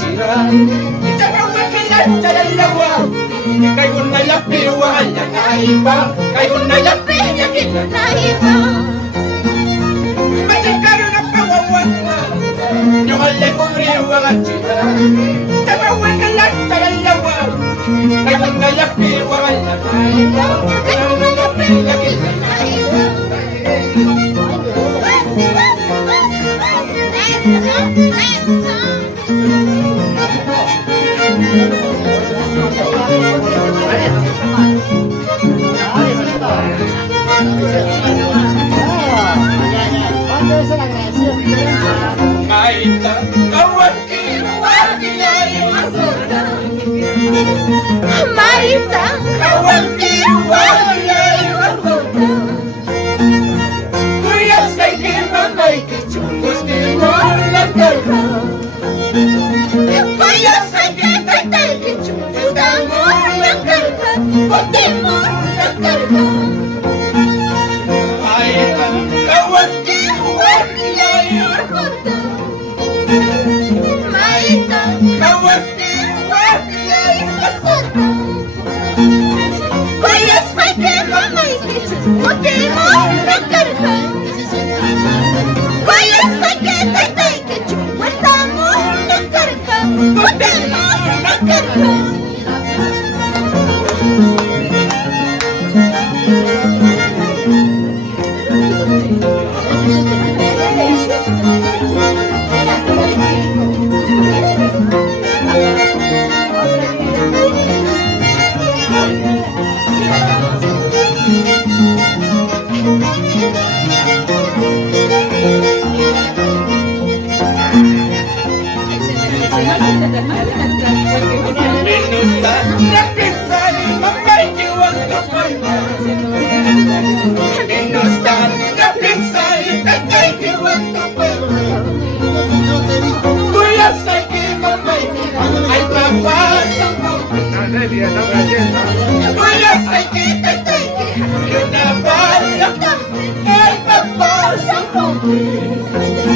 jiran Ikaw makilan sa dalawa Kayo na lapi wala na iba Kayo na lapi yakin na iba Magkakaroon ng kawawan na Yung alay kong riwa at jiran Ikaw makilan sa dalawa Kayo na lapi wala na iba Kayo na lapi yakin na iba Maita kawan kiwagilay masarang Maita kawan kiwagilay masarang Kuya say kimamay kichungos di mo nagkarang Kuya say kitay kichungos di mo nagkarang Pati mo nagkarang Maita kawan kiwagilay masarang Maita kawan kiwagilay masarang Kuya say kimamay kichungos di mo nagkarang Kuya say kitay kichungos di mo nagkarang Pati mo nagkarang Minusta napisay mamay kiwag kapay Minusta napisay tatay kiwag kapay Kuya say kimamay ay papasok mo Kuya say kitatay yun na pasok mo ay papasok mo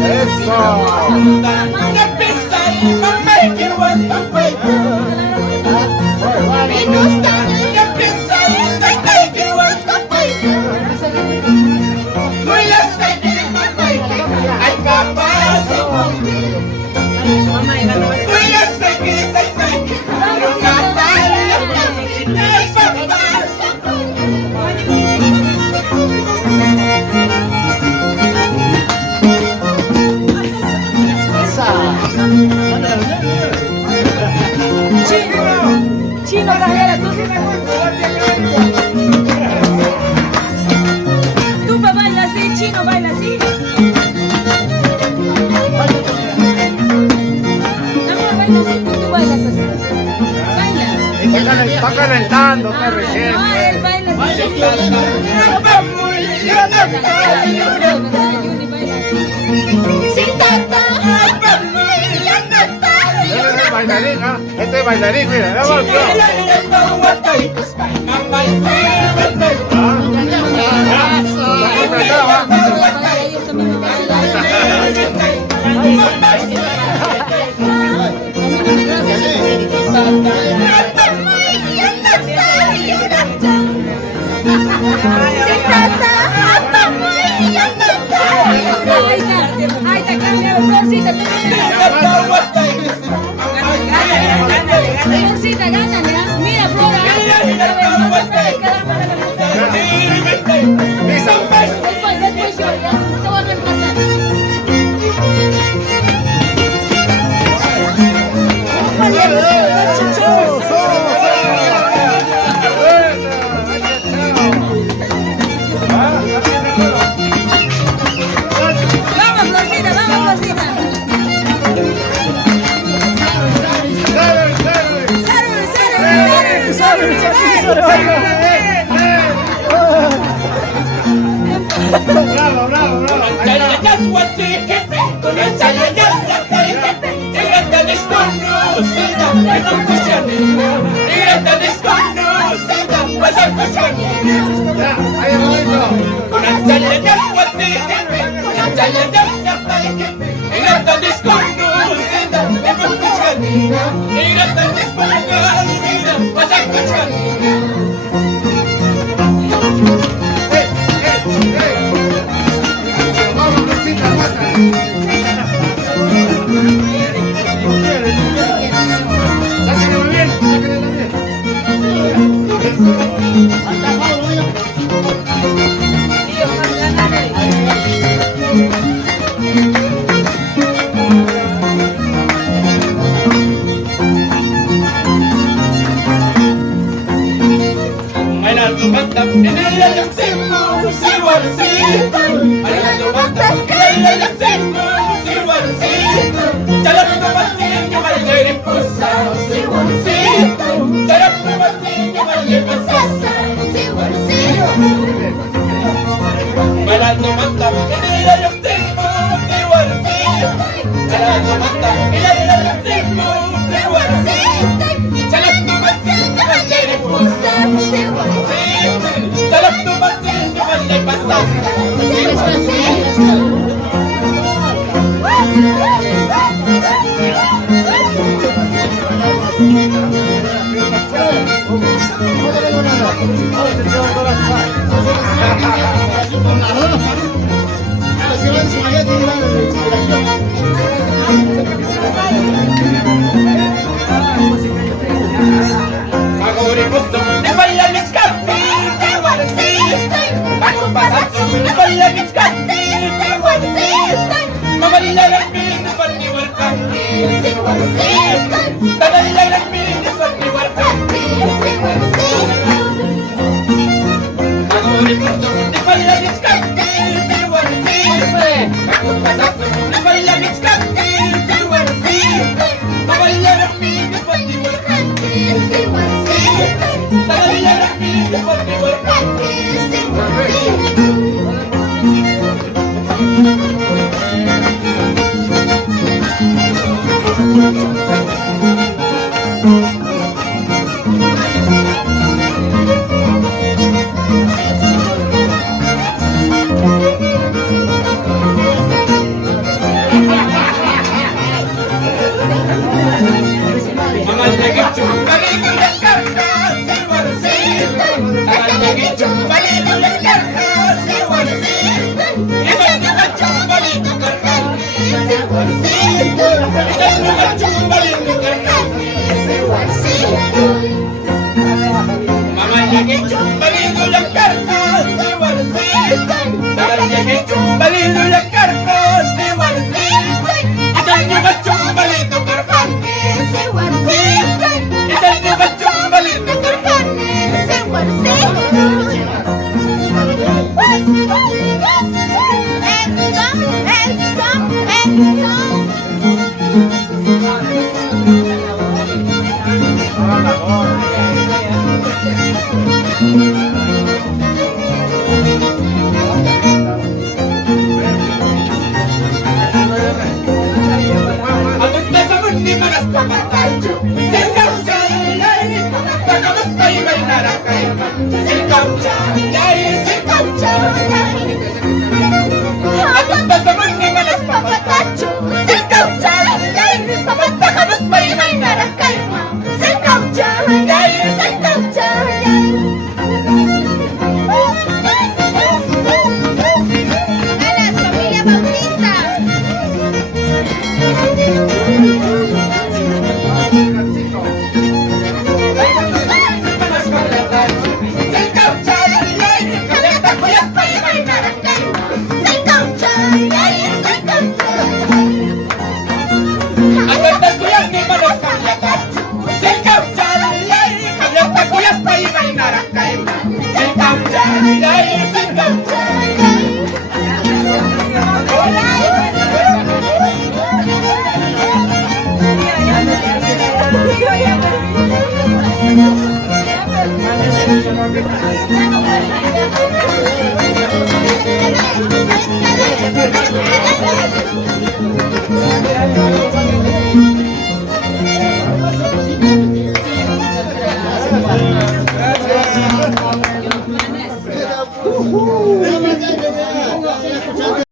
Eso. Napisay mamay kiwag kapay Minusta napisay tatay kiwag kapay Kuya say kimamay ay papasok mo Kuya say kitatay yun na pasok mo ay papasok mo Chino, Gabriela, tú bailas así, Chino baila así. Amor, baila así, tú bailas así. Baila. Está calentando, está recién. No, él baila así. Yuni baila así. Si tata, Él es bailarín, ¿ah? Este es bailarín, mira, ya va, Ahí está, cambia la florcita. Florcita, gánale, ¿ah? Mira, Flora. Después yo, ya te voy a reemplazar. Vamos, Florcita, vamos, Florcita. Bravo, bravo, bravo. canina, mira tan despegada, mira, vaya canina. Vamos, Luchita, mata. Sáquenla bien, sáquenla bien. Bailando mata, en el alacemo, siwarcito. Bailando mata, en el alacemo, siwarcito. Jalapno masinyo, bailere pusa, siwarcito. Jalapno masinyo, bailere pusa, siwarcito. Bailando mata, en el alacemo, siwarcito. Bailando mata, en el alacemo, siwarcito. Jalapno masinyo, bailere pusa, Jalapno masinyo, bailere pusa, Maguri gusto ni bailame skate, siwarcito. Ako pasatso ni bailame skate, siwarcito. Mamalinarang pinis pagniwal ka, siwarcito. Tanalinarang pinis pagniwal ka, siwarcito. Maguri gusto ni bailame skate, siwarcito. Ako pasatso ni bailame skate, siwarcito. Mamalinarang pinis pagniwal ka, siwarcito. Tanalinarang pinis pagniwal ka, siwarcito.